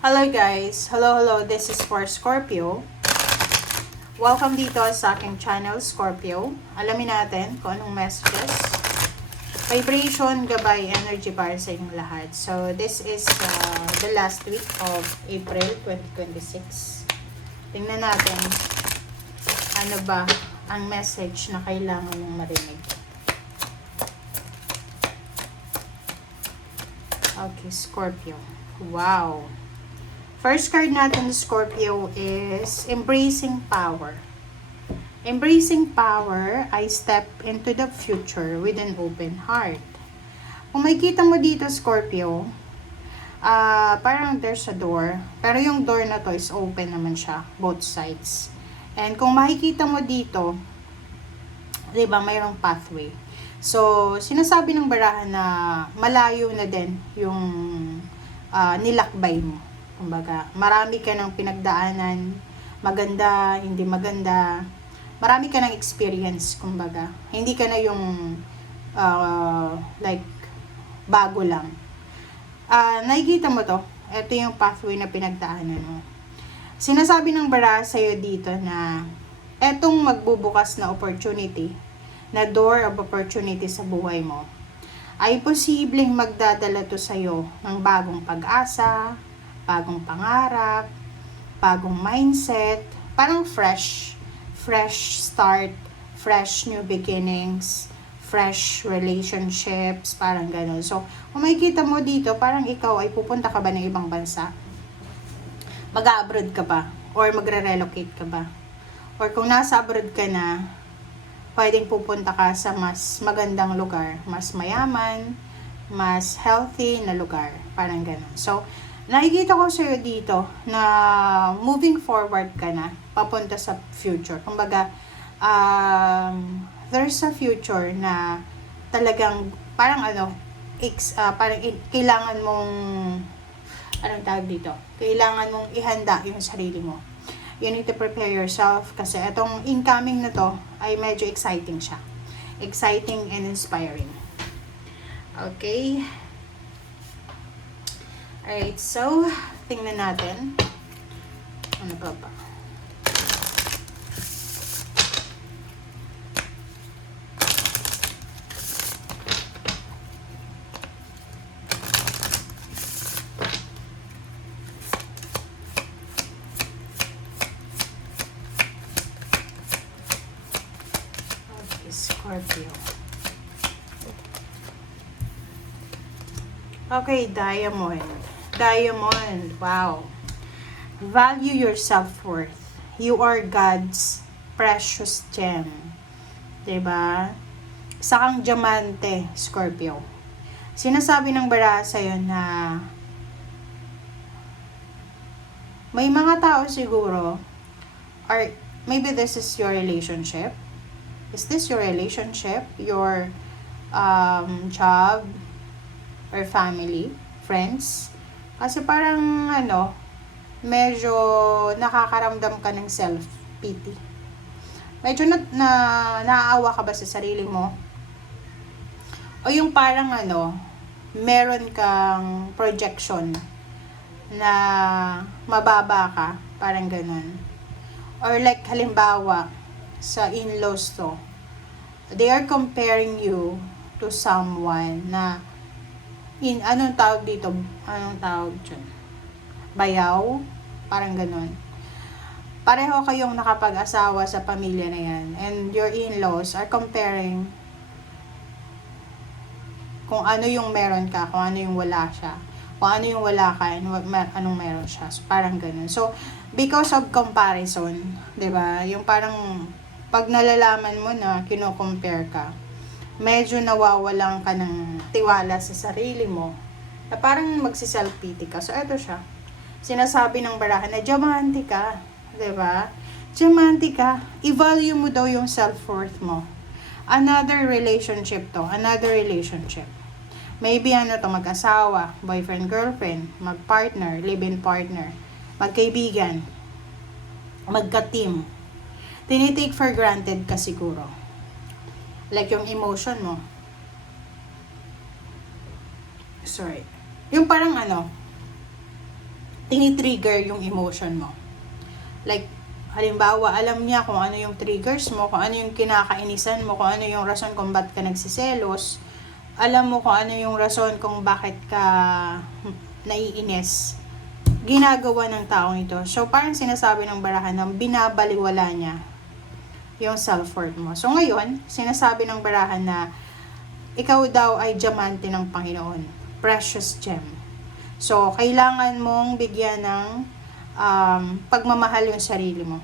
Hello guys! Hello, this is for Scorpio. Welcome dito sa aking channel, Scorpio. Alamin natin kung anong messages, vibration, gabay, energy para sa inyong lahat. So, this is the last week of April 2026. Tingnan natin ano ba ang message na kailangan mong marinig. Okay, Scorpio. Wow! First card natin, Scorpio, is Embracing Power. Embracing Power, I step into the future with an open heart. Kung makikita mo dito, Scorpio, parang there's a door. Pero yung door na to is open naman siya, both sides. And kung makikita mo dito, diba, mayroong pathway. So, sinasabi ng barahan na malayo na din yung nilakbay mo. Kumbaga, marami ka ng pinagdaanan, maganda, hindi maganda, marami ka ng experience, kumbaga. Hindi ka na yung, like, bago lang. Nakikita mo to, ito yung pathway na pinagdaanan mo. Sinasabi ng bara sa'yo dito na, etong magbubukas na opportunity, na door of opportunity sa buhay mo, ay posibleng magdadala to sa'yo ng bagong pag-asa, bagong pangarap, bagong mindset, parang fresh start, fresh new beginnings, fresh relationships, parang gano'n. So, kung makikita mo dito, parang ikaw ay pupunta ka ba ng ibang bansa? Mag-abroad ka ba? Or magre-relocate ka ba? Or kung nasa abroad ka na, pwedeng pupunta ka sa mas magandang lugar, mas mayaman, mas healthy na lugar, parang gano'n. So, nakikita ko sa'yo dito na moving forward ka na, papunta sa future. Kumbaga, there's a future na talagang, parang parang kailangan mong, anong tawag dito? Kailangan mong ihanda yung sarili mo. You need to prepare yourself kasi itong incoming na to ay medyo exciting siya. Exciting and inspiring. Okay? Alright, so, tingnan natin. Ano pa ba? Okay, Scorpio. Okay, Diamond, wow. Value your self-worth. You are God's precious gem. Diba? Isa kang diamante, Scorpio. Sinasabi ng bara sa'yo na may mga tao siguro, or maybe this is your relationship. Is this your relationship? Your job? Or family? Friends? Kasi parang medyo nakakaramdam ka ng self-pity. Medyo naaawa ka ba sa sarili mo? O yung parang meron kang projection na mababa ka, parang ganun. Or like halimbawa, sa in-laws to, they are comparing you to someone na anong tawag dito? Anong tawag dyan? Bayaw? Parang ganun. Pareho kayong nakapag-asawa sa pamilya na yan. And your in-laws are comparing kung ano yung meron ka, kung ano yung wala siya. Kung ano yung wala ka, and anong meron siya. So, parang ganun. So, because of comparison, 'di ba? Yung parang pag nalalaman mo na kino-compare ka, medyo nawawalan ka ng tiwala sa sarili mo, na parang magsi-self-pity ka. So, eto siya. Sinasabi ng barahan na diamante ka. Diba? Diamante ka. I-value mo daw yung self-worth mo. Another relationship to. Another relationship. Maybe mag-asawa, boyfriend, girlfriend, mag-partner, live-in partner, magkaibigan, magka-team. Tinitake for granted ka siguro. Like yung emotion mo. Sorry. Yung parang tinitrigger yung emotion mo. Like, halimbawa, alam niya kung ano yung triggers mo, kung ano yung kinakainisan mo, kung ano yung rason kung ba't ka nagsiselos, alam mo kung ano yung rason kung bakit ka naiinis. Ginagawa ng taong ito. So, parang sinasabi ng barahan na binabaliwala niya yung self-worth mo. So, ngayon, sinasabi ng barahan na ikaw daw ay diamante ng Panginoon. Precious gem. So, kailangan mong bigyan ng pagmamahal yung sarili mo.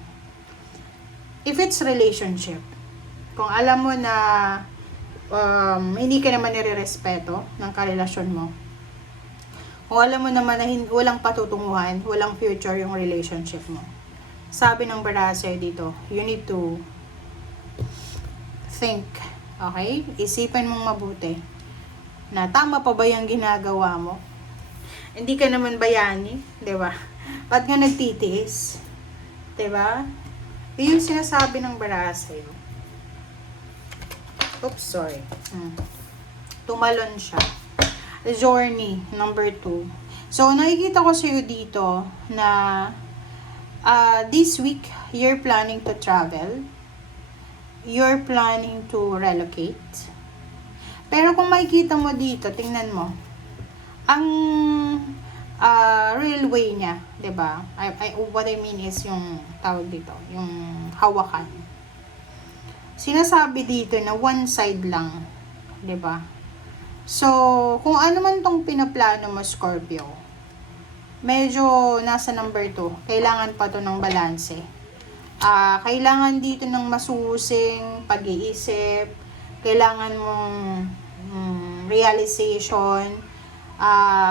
If it's relationship, kung alam mo na hindi ka naman nire-respeto ng karelasyon mo, kung alam mo naman na walang patutunguhan, walang future yung relationship mo, sabi ng baraha sa'yo dito, you need to think, okay? Isipin mong mabuti na tama pa ba yung ginagawa mo? Hindi ka naman bayani, di ba? Ba't nga nagtitiis? di ba? Yung sinasabi ng baraha sa'yo. Oops, sorry. Tumalon siya. Journey, number 2. So, nakikita ko sa'yo dito na this week, you're planning to travel. You're planning to relocate. Pero kung makikita mo dito, tingnan mo. Ang railway niya, 'di ba? What I mean is yung tawag dito, yung hawakan. Sinasabi dito na one side lang, 'di ba? So, kung ano man tong pinaplano mo, Scorpio, medyo nasa number 2. Kailangan pa to ng balanse. Kailangan dito ng masusing pag-iisip, kailangan mong realization,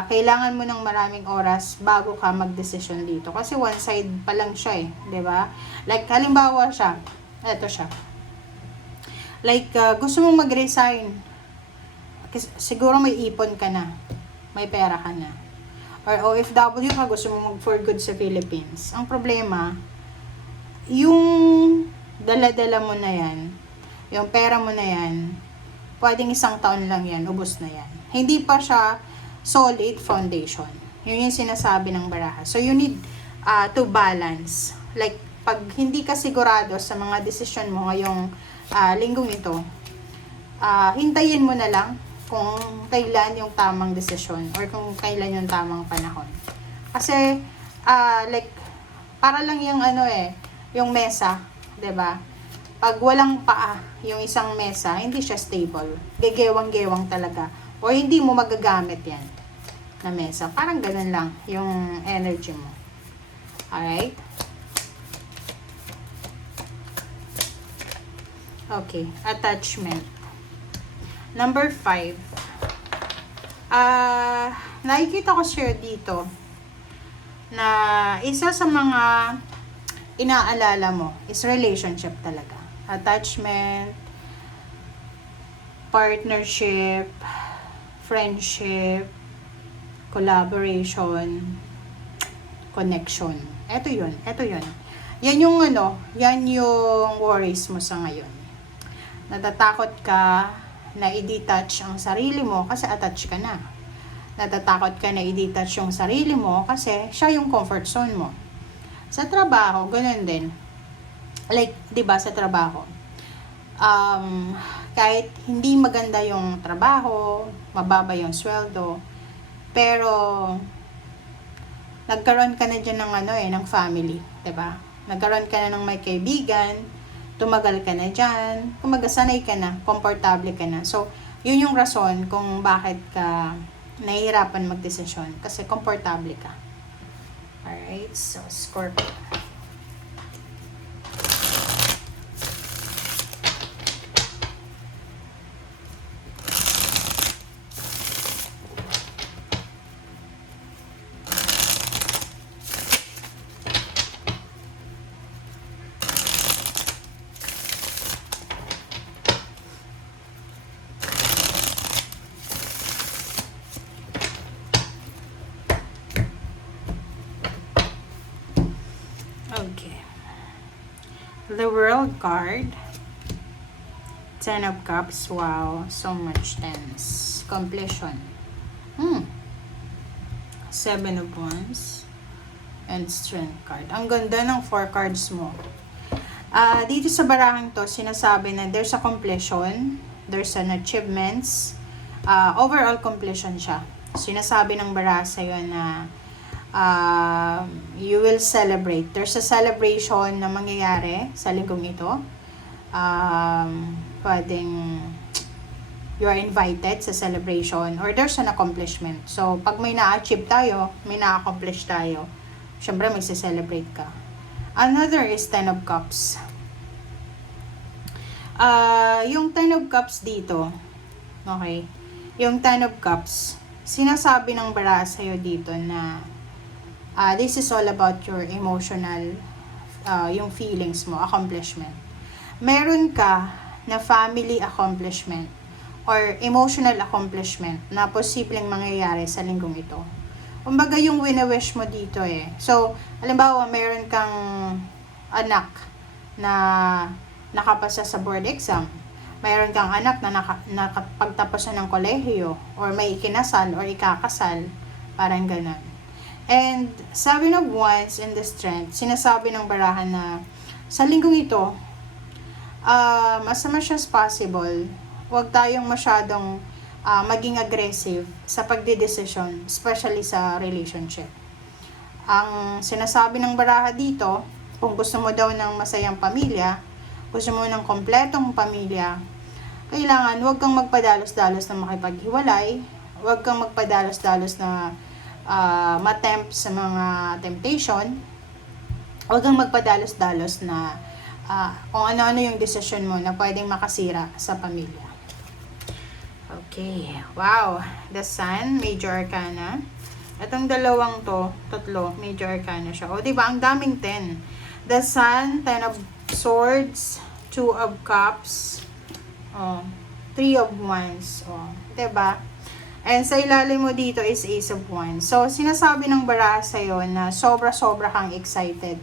kailangan mo ng maraming oras bago ka mag-decision dito. Kasi one side pa lang siya eh, 'di ba? Like halimbawa siya, eto siya. Like gusto mong mag-resign. Kasi siguro may ipon ka na. May pera ka na. Or OFW ka, gusto mong mag-for good sa Philippines. Ang problema, yung dala-dala mo na yan, yung pera mo na yan, pwedeng 1 taon lang yan, ubos na yan. Hindi pa siya solid foundation. Yun yung sinasabi ng baraha. So, you need to balance. Like, pag hindi ka sigurado sa mga decision mo ngayong linggong ito, hintayin mo na lang kung kailan yung tamang desisyon or kung kailan yung tamang panahon. Kasi, like, para lang yung yung mesa, 'di ba? Pag walang paa yung isang mesa, hindi siya stable. Gegewang-gewang talaga. O hindi mo magagamit yan na mesa. Parang ganun lang yung energy mo. Alright? Okay. Attachment. Number 5. Nakikita ko siya dito na isa sa mga inaalala mo is relationship talaga. Attachment, partnership, friendship, collaboration, connection. Ito yun. Yan yung yan yung worries mo sa ngayon. Natatakot ka na i-detach ang sarili mo kasi attached ka na. Natatakot ka na i-detach yung sarili mo kasi siya yung comfort zone mo. Sa trabaho, ganun din. Like, 'di ba sa trabaho? Kahit hindi maganda yung trabaho, mababa yung sweldo, pero nagkaroon ka na diyan ng ng family, 'di ba? Nagkaroon ka na ng may kaibigan, tumagal ka na diyan, kumaga sanay ka na, komportable ka na. So, yun yung rason kung bakit ka nahihirapan magdesisyon kasi komportable ka. Alright, so Scorpio. Okay. The World card. 10 of Cups. Wow. So much tense. Completion. 7 of Wands. and Strength card. Ang ganda ng 4 cards mo. Dito sa barahang to, sinasabi na there's a completion, there's an achievements, overall completion siya. Sinasabi ng baraha sa'yo na you will celebrate. There's a celebration na mangyayari sa linggong ito. Pwedeng you are invited sa celebration or there's an accomplishment. So, pag may na-achieve tayo, may na-accomplish tayo, syempre magse-celebrate ka. Another is 10 of Cups. Yung 10 of Cups dito, okay, yung 10 of Cups, sinasabi ng baraha sa'yo dito na this is all about your emotional, yung feelings mo, accomplishment. Meron ka na family accomplishment or emotional accomplishment na posibleng mangyayari sa linggong ito. Kumbaga yung wini-wish mo dito eh. So, halimbawa, meron kang anak na nakapasa sa board exam. Meron kang anak na nakapagtapos na ng kolehiyo or may ikinasal or ikakasal. Parang ganun. And 7 of Wands in the Strength, sinasabi ng barahan na sa linggong ito, as much as possible, huwag tayong masyadong maging aggressive sa pagdidesisyon, especially sa relationship. Ang sinasabi ng baraha dito, kung gusto mo daw ng masayang pamilya, gusto mo ng kompletong pamilya, kailangan huwag kang magpadalos-dalos na makipaghiwalay, huwag kang magpadalos-dalos na matempt sa mga temptation, huwag kang magpadalos-dalos na kung ano-ano yung desisyon mo na pwedeng makasira sa pamilya. Okay, wow, the Sun, Major Arcana. Itong dalawang to, tatlo, Major Arcana siya. O, diba, ang daming 10. The Sun, 10 of Swords, 2 of Cups, 3 of Wands. O, diba? And sa ilalim mo dito is Ace of Wands. So, sinasabi ng baraha sa'yo na sobra-sobra kang excited.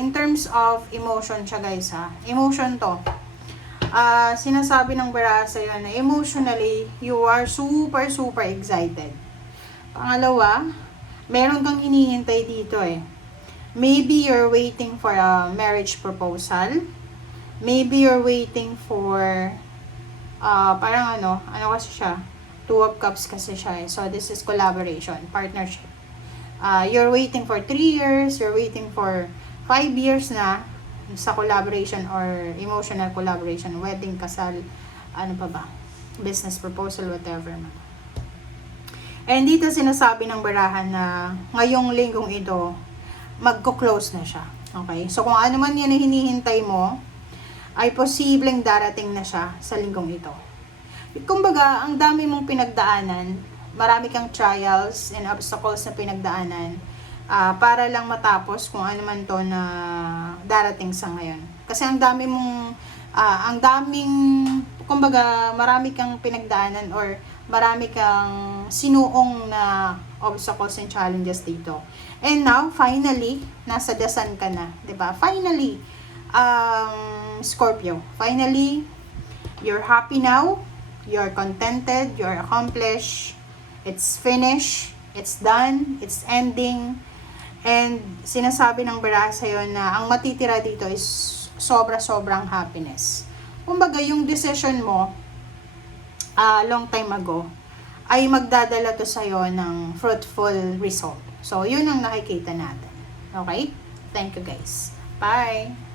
In terms of emotion siya, guys, ha. Emotion to. Sinasabi ng baraha sa'yo na emotionally, you are super excited. Pangalawa, meron kang hinihintay dito eh. Maybe you're waiting for a marriage proposal. Maybe you're waiting for, parang ano kasi siya? 2 of Cups kasi siya eh. So, this is collaboration, partnership. You're waiting for 3 years, you're waiting for 5 years na sa collaboration or emotional collaboration, wedding, kasal, ano pa ba, business proposal, whatever. And dito sinasabi ng barahan na ngayong linggong ito, magko-close na siya. Okay? So, kung ano man yan na hinihintay mo, ay posibleng darating na siya sa linggong ito. Kumbaga, ang dami mong pinagdaanan, marami kang trials and obstacles na pinagdaanan, para lang matapos kung ano man to na darating sa ngayon. Kasi ang daming, kumbaga, marami kang pinagdaanan or marami kang sinuong na obstacles and challenges dito. And now, finally, nasa The Sun ka na, 'di ba? Finally, Scorpio, finally, you're happy now, you're contented, you're accomplished, it's finished, it's done, it's ending. And sinasabi ng baraha sa'yo na ang matitira dito is sobra-sobrang happiness. Kumbaga, yung decision mo, long time ago, ay magdadala to sa'yo ng fruitful result. So, yun ang nakikita natin. Okay? Thank you guys. Bye!